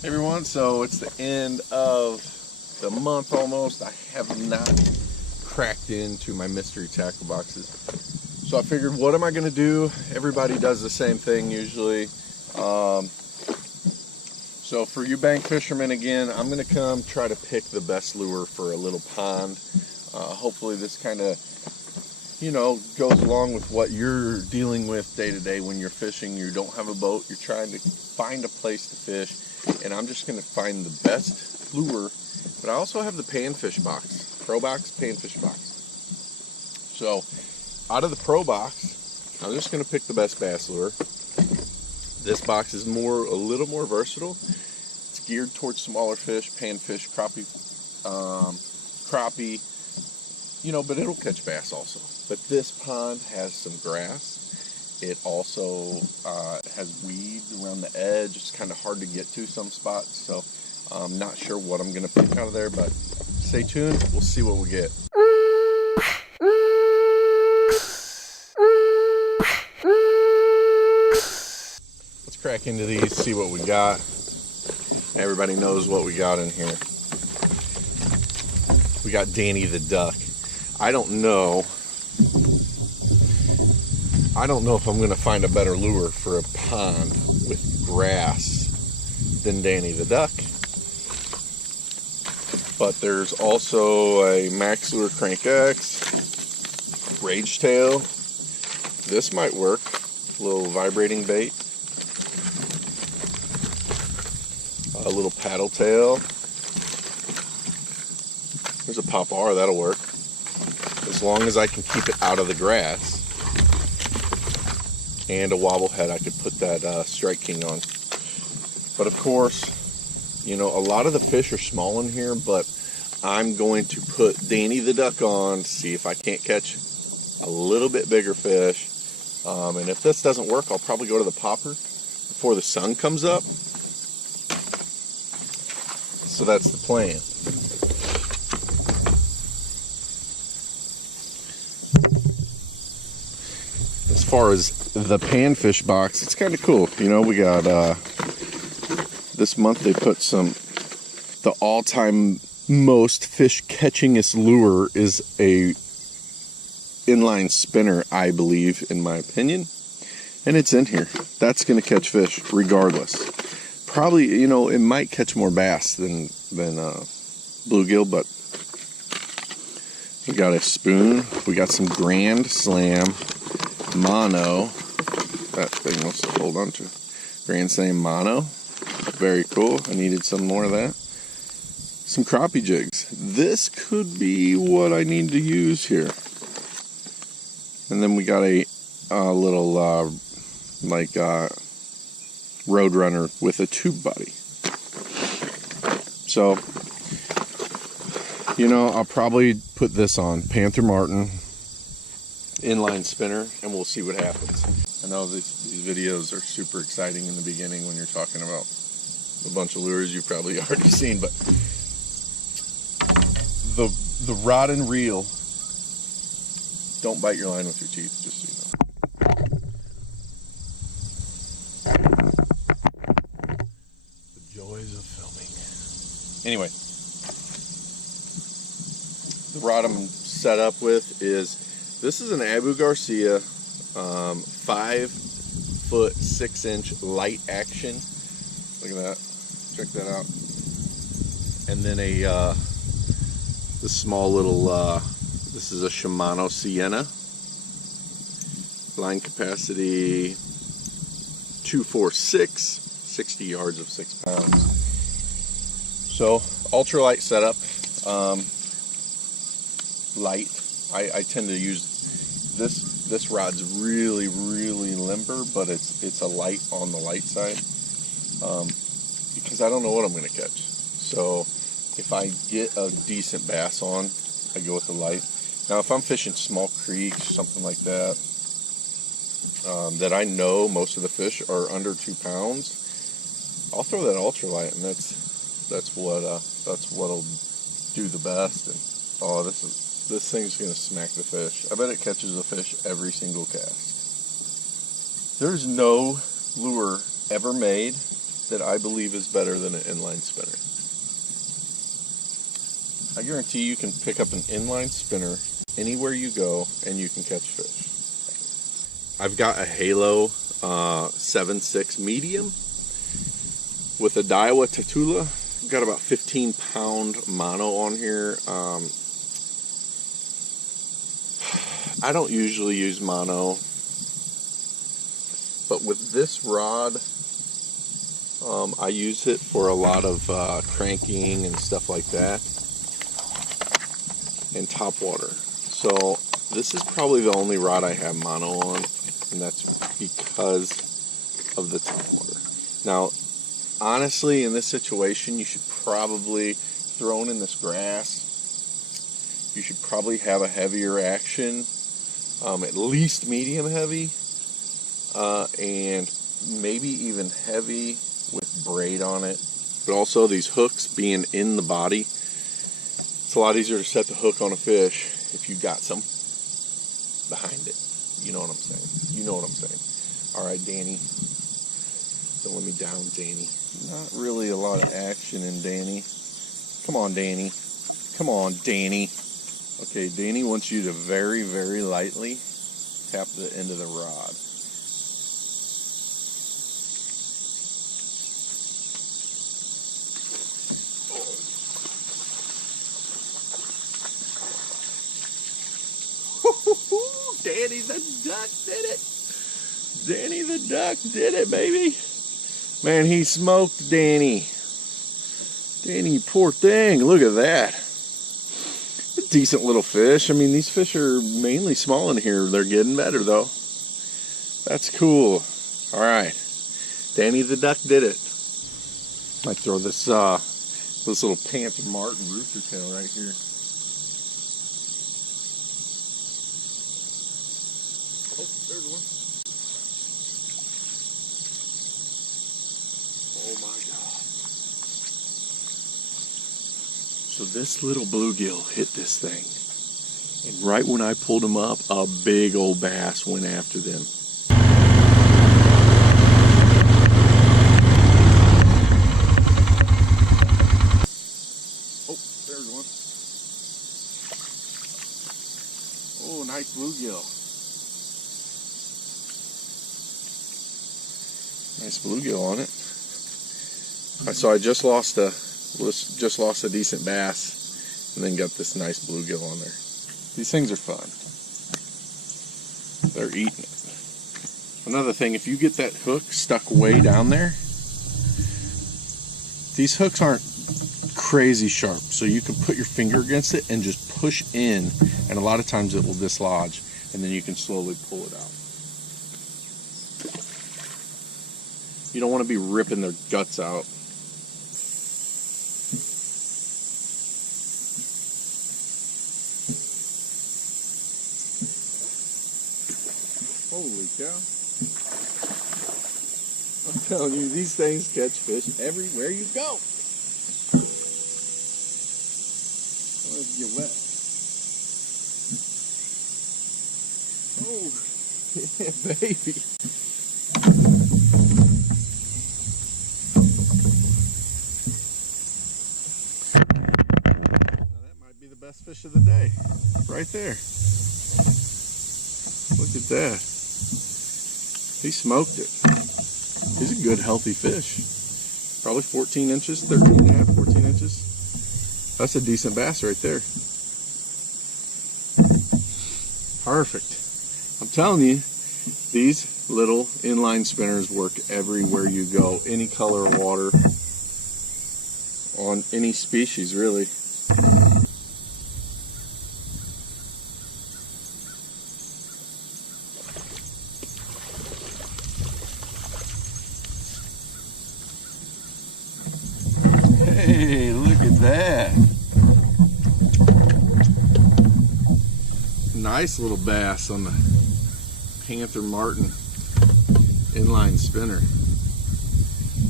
Hey everyone, so it's the end of the month almost. I have not cracked into my mystery tackle boxes. So I figured, what am I going to do? Everybody does the same thing usually. So for you bank fishermen, again, I'm going to come try to pick the best lure for a little pond. Hopefully this kind of, goes along with what you're dealing with day to day when you're fishing. You don't have a boat, you're trying to find a place to fish. And I'm just going to find the best lure. But I also have the Panfish box, Pro Box, Panfish box. So out of the Pro Box, I'm just going to pick the best bass lure. This box is a little more versatile. It's geared towards smaller fish, panfish, crappie, but it'll catch bass also. But this pond has some grass. It also has weeds around the edge. It's kind of hard to get to some spots, so I'm not sure what I'm going to pick out of there, but stay tuned. We'll see what we get. Let's crack into these, see what we got. Everybody knows what we got in here. We got Danny the Duck. I don't know if I'm going to find a better lure for a pond with grass than Danny the Duck. But there's also a Max Lure Crank X, Rage Tail. This might work. A little vibrating bait. A little paddle tail. There's a Pop R, that'll work. As long as I can keep it out of the grass. And a wobble head, I could put that Strike King on. But of course, a lot of the fish are small in here, but I'm going to put Danny the Duck on, see if I can't catch a little bit bigger fish. And if this doesn't work, I'll probably go to the popper before the sun comes up. So that's the plan. As far as the Panfish box, it's kind of cool. We got this month they put the all-time most fish catchingest lure is a inline spinner, I believe, in my opinion, and it's in here. That's going to catch fish regardless. Probably, it might catch more bass than bluegill, but we got a spoon. We got some Grand Slam mono. That thing wants to hold on to. Grand Slam mono. Very cool. I needed some more of that. Some crappie jigs. This could be what I need to use here. And then we got a little Roadrunner with a tube body. So, I'll probably put this on Panther Martin inline spinner, and we'll see what happens. I know these videos are super exciting in the beginning when you're talking about a bunch of lures you've probably already seen, but the rod and reel, don't bite your line with your teeth, just so you know. The joys of filming. Anyway, the rod I'm set up with this is an Abu Garcia 5-foot 6-inch light action. Look at that. Check that out. And then this small little this is a Shimano Sienna. Line capacity 246, 60 yards of 6 pounds. So ultralight setup. Light. I tend to use this rod's really limber, but it's a light on the light side, because I don't know what I'm going to catch. So if I get a decent bass on, I go with the light. Now if I'm fishing small creeks, something like that, that I know most of the fish are under 2 pounds, I'll throw that ultralight, and that's what'll do the best. And oh, this thing's gonna smack the fish. I bet it catches a fish every single cast. There's no lure ever made that I believe is better than an inline spinner. I guarantee you can pick up an inline spinner anywhere you go and you can catch fish. I've got a Halo 7.6 medium with a Daiwa Tatula. I've got about 15-pound mono on here. I don't usually use mono, but with this rod, I use it for a lot of cranking and stuff like that, and top water. So this is probably the only rod I have mono on, and that's because of the top water. Now, honestly, in this situation, you should probably, thrown in this grass, you should probably have a heavier action, at least medium heavy, and maybe even heavy with braid on it. But also these hooks being in the body, it's a lot easier to set the hook on a fish if you got some behind it. You know what I'm saying? You know what I'm saying. Alright, Danny. Don't let me down, Danny. Not really a lot of action in Danny. Come on, Danny. Come on, Danny. Okay, Danny wants you to very, very lightly tap the end of the rod. Danny the duck did it. Danny the duck did it, baby. Man, he smoked Danny. Danny, poor thing. Look at that. A decent little fish. I mean, these fish are mainly small in here. They're getting better, though. That's cool. All right. Danny the duck did it. Might throw this little Panther Martin rooster tail right here. Oh, there's one. Oh my God. So this little bluegill hit this thing. And right when I pulled him up, a big old bass went after them. Oh, there's one. Oh, nice bluegill. Nice bluegill on it. So I just lost a decent bass, and then got this nice bluegill on there. These things are fun. They're eating it. Another thing, if you get that hook stuck way down there, these hooks aren't crazy sharp, so you can put your finger against it and just push in, and a lot of times it will dislodge, and then you can slowly pull it out. You don't want to be ripping their guts out. Holy cow. I'm telling you, these things catch fish everywhere you go. Oh, if you wet. Oh, yeah, baby. Best fish of the day, right there. Look at that. He smoked it. He's a good, healthy fish. Probably 14 inches, 13 and a half, 14 inches. That's a decent bass right there. Perfect. I'm telling you, these little inline spinners work everywhere you go. Any color of water, on any species, really. Hey, look at that. Nice little bass on the Panther Martin inline spinner.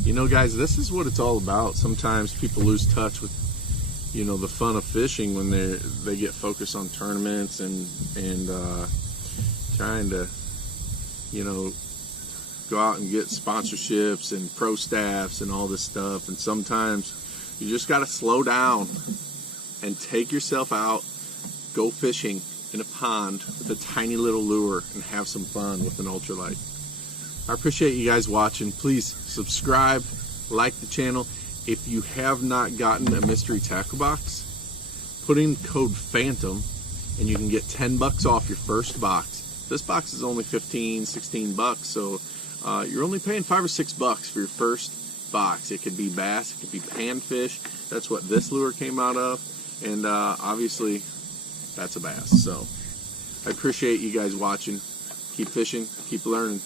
You know, guys, this is what it's all about. Sometimes people lose touch with, you know, the fun of fishing when they get focused on tournaments and trying to, you know, go out and get sponsorships and pro staffs and all this stuff, and sometimes you just got to slow down and take yourself out, go fishing in a pond with a tiny little lure and have some fun with an ultralight. I appreciate you guys watching. Please subscribe, like the channel. If you have not gotten a mystery tackle box, put in code PHANTOM and you can get 10 bucks off your first box. This box is only 15, 16 bucks, so you're only paying 5 or 6 bucks for your first box. It could be bass, it could be panfish. That's what this lure came out of, and obviously that's a bass. So I appreciate you guys watching. Keep fishing, keep learning.